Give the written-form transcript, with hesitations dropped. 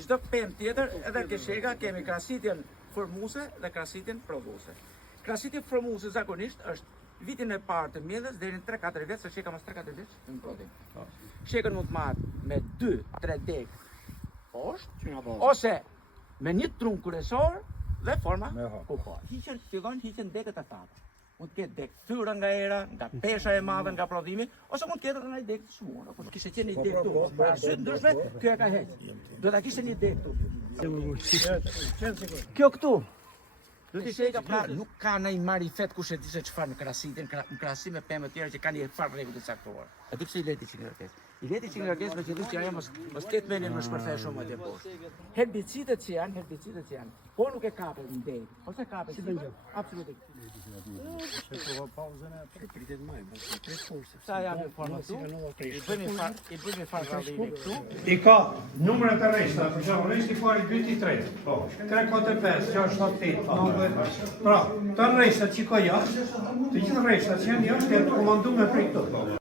Çdo pemë tjetër, edhe ke shega, kemi krasitjen formuese dhe krasitjen prodhuese. Krasitja formuese zakonisht është vitin e parë të mjedhës deri në 3-4 vjet, se sheka mas 3-4 vjet në prodhim. Shekën mund të marrë me 2-3 deg poshtë, ose me një trunë kryesor dhe forma kupar. Fillon hiqen degët e thata. Mund të ketë deg thyra nga era, nga pesha e madhe, nga prodhimi, ose mund të ketë edhe një deg të smuar. Po kishte qenë një deg këtu, për arsye të ndryshme, kjo e ka heqë. Do ta kishte një deg këtu. Kjo këtu. Do t'i sheka pra nuk ka ndonjë marifet kush e di se çfarë në krahasim me pemë të tjera që kanë një farë rregull të caktuar. A di pse i leti qingërkes? I leti qingërkes me qëllim që ajo mos ketë menin më shpërthej shumë atje poshtë. Herbicidet që janë, po nuk e kapet në deg, ose kapet si bëjë. Absolutisht. Sa janë informacion? I bëjmë farë rradhimi këtu. I ka numrat e rreshta, për shembull, rreshti i parë, i dytë, i tretë. Po, 3, 4, 5, 6, 7, 8, 9. Pra, të rreshtat që ka jashtë, të gjithë rreshtat që janë jashtë janë komanduar për këto.